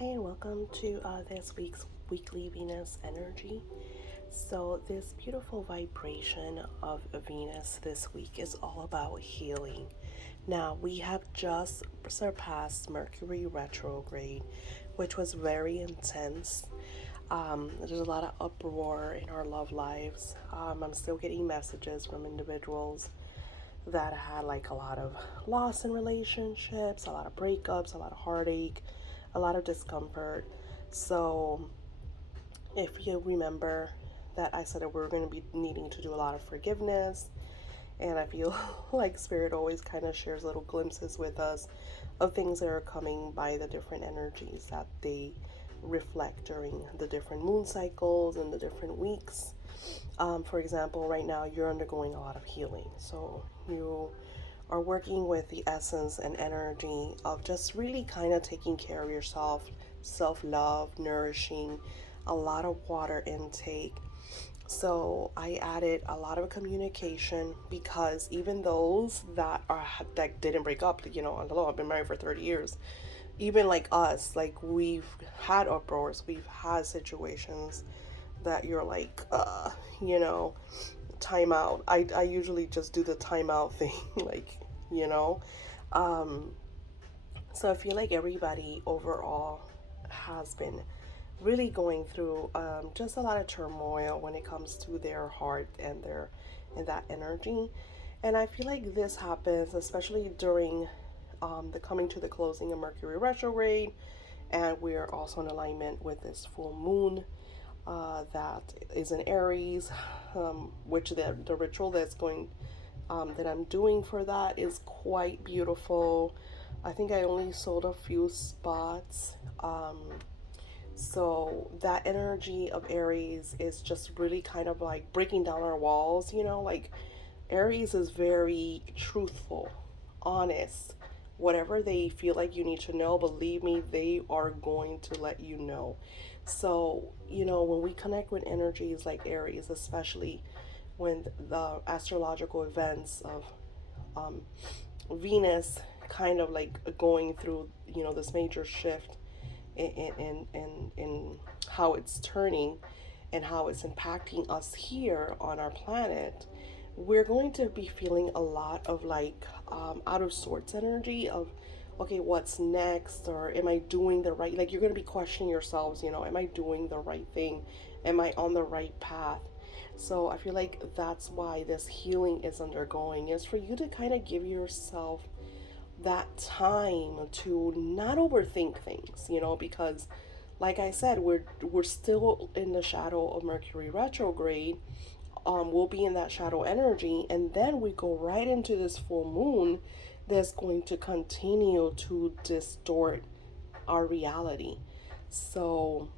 Hi, and welcome to this week's weekly Venus energy. So, this beautiful vibration of Venus this week is all about healing. Now, we have just surpassed Mercury retrograde, which was very intense. There's a lot of uproar in our love lives. I'm still getting messages from individuals that had like a lot of loss in relationships, a lot of breakups, a lot of heartache, a lot of discomfort. So, if you remember that I said that we're going to be needing to do a lot of forgiveness, and I feel like Spirit always kind of shares little glimpses with us of things that are coming by the different energies that they reflect during the different moon cycles and the different weeks. For example, right now you're undergoing a lot of healing. So you are working with the essence and energy of just really kind of taking care of yourself, self love, nourishing, a lot of water intake. So I added a lot of communication because even those that didn't break up, I've been married for 30 years. Even like us, like we've had uproars, we've had situations that you're like, you know, timeout. I usually just do the timeout thing, like, you know. Um, so I feel like everybody overall has been really going through just a lot of turmoil when it comes to their heart and their and that energy. And I feel like this happens especially during the coming to the closing of Mercury retrograde, and we are also in alignment with this full moon that is in Aries, which the ritual that's going that I'm doing for that is quite beautiful. I think I only sold a few spots. So that energy of Aries is just really kind of like breaking down our walls, like Aries is very truthful, honest. Whatever they feel like you need to know, believe me, they are going to let you know. So, when we connect with energies like Aries, especially when the astrological events of um, Venus kind of like going through, this major shift in how it's turning and how it's impacting us here on our planet, we're going to be feeling a lot of like out of sorts energy of, okay, what's next? Or am I doing the right? Like, you're going to be questioning yourselves, am I doing the right thing? Am I on the right path? So I feel like that's why this healing is undergoing, is for you to kind of give yourself that time to not overthink things, because like I said, we're still in the shadow of Mercury retrograde. We'll be in that shadow energy, and then we go right into this full moon that's going to continue to distort our reality. So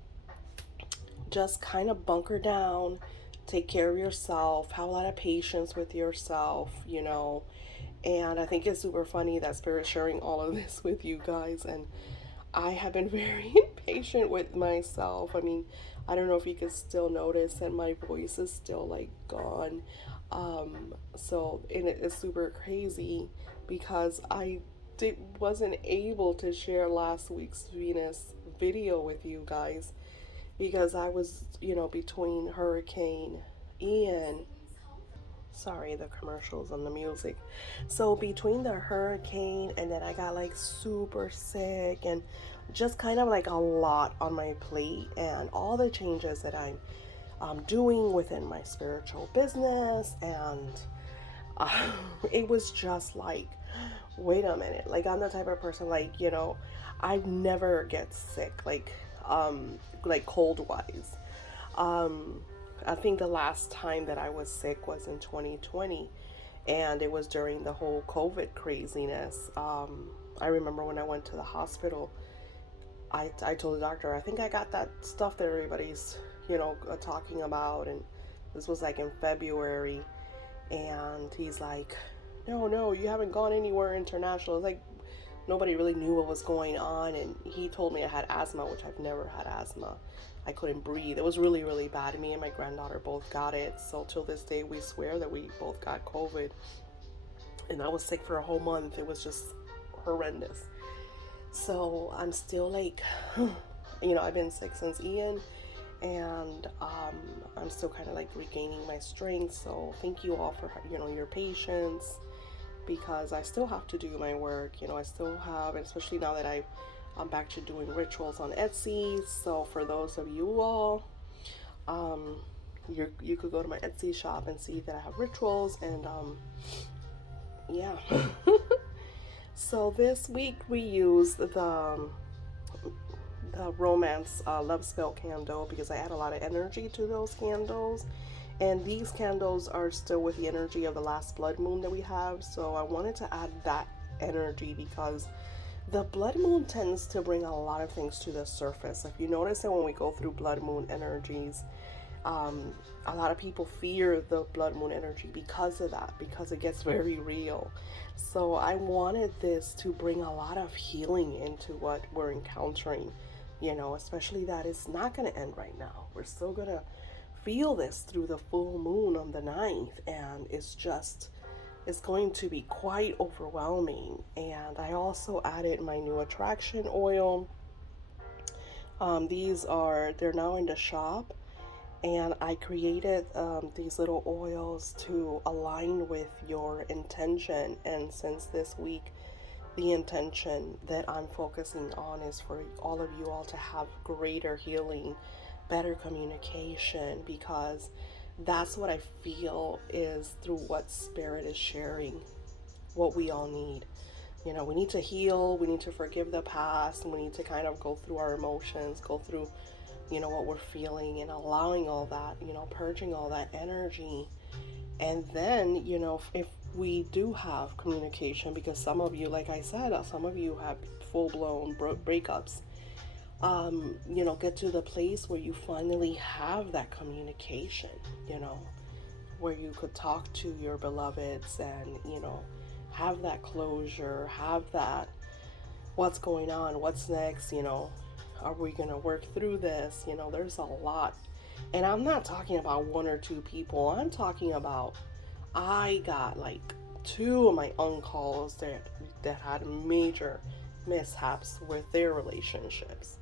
just kind of bunker down, take care of yourself, have a lot of patience with yourself, and I think it's super funny that Spirit's sharing all of this with you guys. And I have been very impatient with myself. I mean, I don't know if you can still notice that my voice is still like gone. And it's super crazy because wasn't able to share last week's Venus video with you guys because I was, between Hurricane Ian. Sorry, the commercials and the music. So between the hurricane and then I got like super sick and just kind of like a lot on my plate, and all the changes that I'm doing within my spiritual business, and uh, it was just like, wait a minute, like I'm the type of person, like, I never get sick, like cold wise. um I think the last time that I was sick was in 2020, and it was during the whole COVID craziness. I remember when I went to the hospital, I told the doctor, I think I got that stuff that everybody's, talking about. And this was like in February. And he's like, no, no, you haven't gone anywhere international. It's like nobody really knew what was going on. And he told me I had asthma, which I've never had asthma. I couldn't breathe. It was really, really bad. Me and my granddaughter both got it. So till this day, we swear that we both got COVID. And I was sick for a whole month. It was just horrendous. So I'm still like I've been sick since Ian, and I'm still kind of like regaining my strength. So thank you all for your patience, because I still have to do my work. I still have, and especially now that I'm back to doing rituals on Etsy. So for those of you all, um, you could go to my Etsy shop and see that I have rituals, and yeah. So this week we used the romance love spell candle, because I add a lot of energy to those candles, and these candles are still with the energy of the last blood moon that we have. So I wanted to add that energy, because the blood moon tends to bring a lot of things to the surface. If you notice that when we go through blood moon energies, um, a lot of people fear the blood moon energy because of that, because it gets very real. So I wanted this to bring a lot of healing into what we're encountering, especially that it's not going to end right now. We're still going to feel this through the full moon on the 9th, and it's going to be quite overwhelming. And I also added my new attraction oil. They're now in the shop, and I created these little oils to align with your intention. And since this week, the intention that I'm focusing on is for all of you all to have greater healing, better communication, because that's what I feel is through what Spirit is sharing, what we all need. We need to heal, we need to forgive the past, and we need to kind of go through our emotions, go through what we're feeling, and allowing all that, purging all that energy. And then, if we do have communication, because some of you, like I said, some of you have full-blown breakups, get to the place where you finally have that communication, where you could talk to your beloveds and, have that closure, have that, what's going on, what's next, are we going to work through this? There's a lot. And I'm not talking about one or two people. I'm talking about, I got like two of my uncles that had major mishaps with their relationships.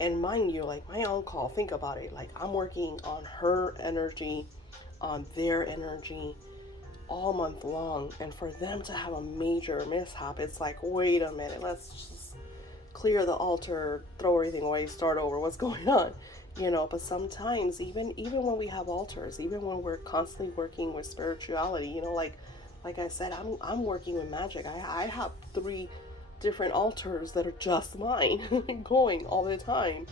And mind you, like my uncle, think about it, like I'm working on her energy, on their energy all month long. And for them to have a major mishap, it's like, wait a minute, let's just clear the altar, throw everything away, start over. What's going on? But sometimes even when we have altars, even when we're constantly working with spirituality, like I said, I'm working with magic. I have 3 different altars that are just mine going all the time.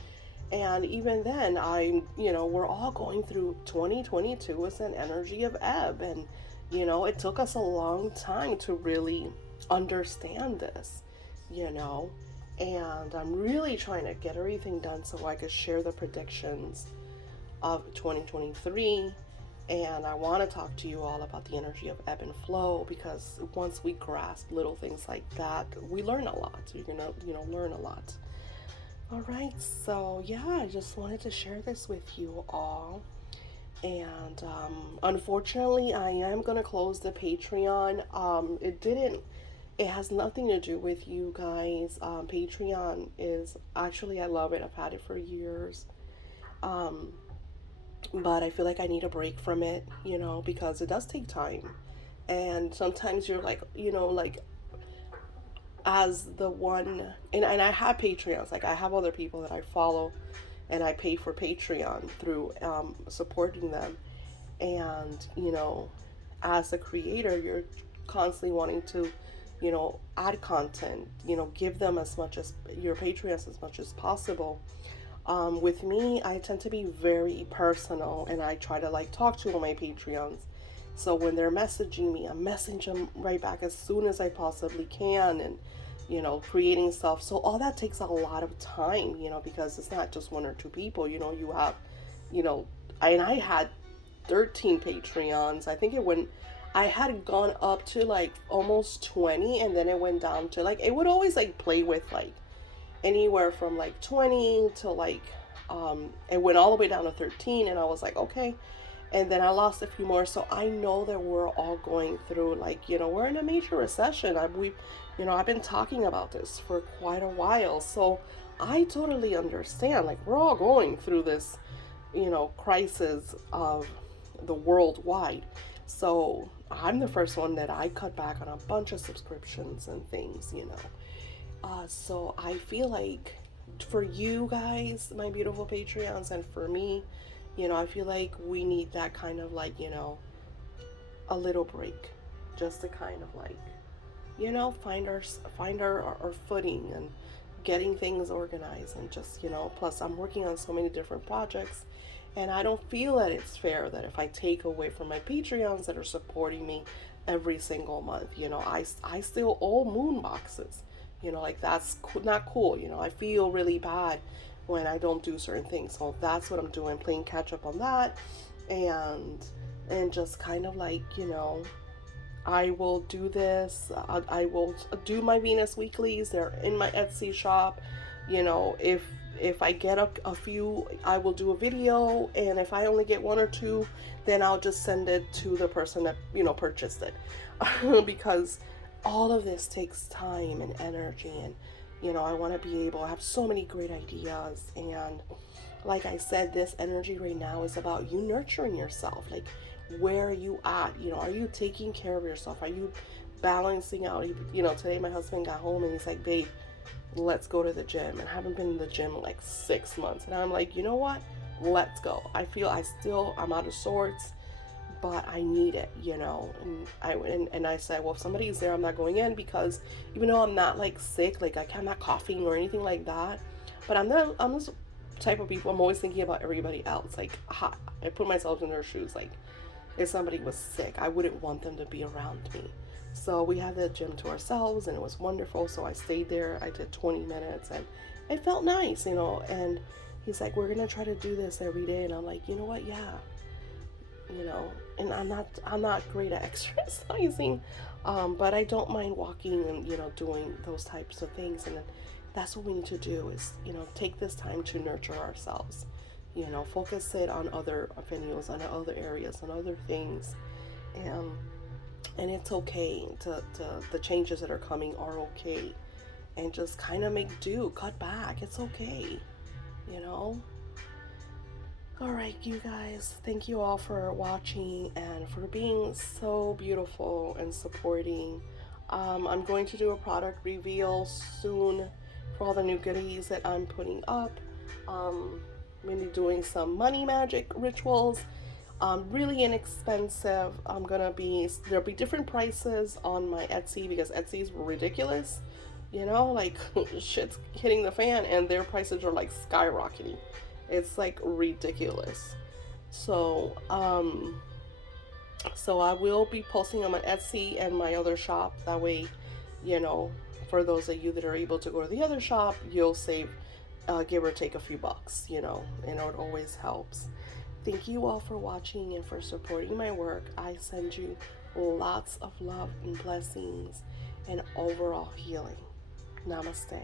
And even then, we're all going through 2022 as an energy of ebb. And, it took us a long time to really understand this, and I'm really trying to get everything done so I could share the predictions of 2023. And I want to talk to you all about the energy of ebb and flow, because once we grasp little things like that, we learn a lot. You're gonna, learn a lot. All right, so yeah, I just wanted to share this with you all. And unfortunately, I am gonna close the Patreon. It has nothing to do with you guys. Patreon is actually, I love it. I've had it for years. Um, but I feel like I need a break from it, because it does take time. And sometimes you're like, like as the one, and I have Patreons, like I have other people that I follow and I pay for Patreon through supporting them. And, as a creator, you're constantly wanting to, add content, give them as much as your Patreons as much as possible. With me, I tend to be very personal, and I try to like talk to all my Patreons. So when they're messaging me, I message them right back as soon as I possibly can, and creating stuff. So all that takes a lot of time, because it's not just 1 or 2 people. You have, I had 13 Patreons. I think I had gone up to like almost 20, and then it went down to like, it would always like play with like anywhere from like 20 to like, it went all the way down to 13, and I was like, okay. And then I lost a few more. So I know that we're all going through like, we're in a major recession. I've been talking about this for quite a while. So I totally understand. Like, we're all going through this, crisis of the worldwide. So I'm the first one that I cut back on a bunch of subscriptions and things. So I feel like for you guys, my beautiful Patreons, and for me, I feel like we need that kind of like, a little break, just to kind of like, find our footing and getting things organized, and just, plus I'm working on so many different projects, and I don't feel that it's fair that if I take away from my Patreons that are supporting me every single month, I still owe moon boxes. Like, that's not cool. I feel really bad when I don't do certain things. So that's what I'm doing, playing catch up on that, and just kind of like, I will do this. I will do my Venus weeklies. They're in my Etsy shop. If I get a few, I will do a video, and if I only get one or two, then I'll just send it to the person that purchased it, because all of this takes time and energy, and I want to be able. I have so many great ideas, and like I said, this energy right now is about you nurturing yourself. Like, where are you at? Are you taking care of yourself? Are you balancing out? Today my husband got home and he's like, babe, let's go to the gym. And I haven't been in the gym in like 6 months. And I'm like, you know what? Let's go. I feel I'm out of sorts, but I need it. And I said, well, if somebody's there, I'm not going in, because even though I'm not like sick, like I'm not coughing or anything like that, but I'm this type of people. I'm always thinking about everybody else. Like, I put myself in their shoes. Like, if somebody was sick, I wouldn't want them to be around me. So we had the gym to ourselves, and it was wonderful. So I stayed there. I did 20 minutes, and it felt nice. And he's like, we're gonna try to do this every day. And I'm like, you know what? Yeah. And I'm not great at exercising, but I don't mind walking and doing those types of things. And that's what we need to do is take this time to nurture ourselves. Focus it on other venues, on other areas, on other things, and it's okay to the changes that are coming are okay, and just kind of make do, cut back. It's okay, you know. All right, you guys, thank you all for watching and for being so beautiful and supporting. I'm going to do a product reveal soon for all the new goodies that I'm putting up. I'm going to be doing some money magic rituals. Really inexpensive. There'll be different prices on my Etsy because Etsy's ridiculous. Like shit's hitting the fan and their prices are like skyrocketing. It's like ridiculous. So, I will be posting on my Etsy and my other shop. That way, for those of you that are able to go to the other shop, you'll save, give or take a few bucks, and it always helps. Thank you all for watching and for supporting my work. I send you lots of love and blessings and overall healing. Namaste.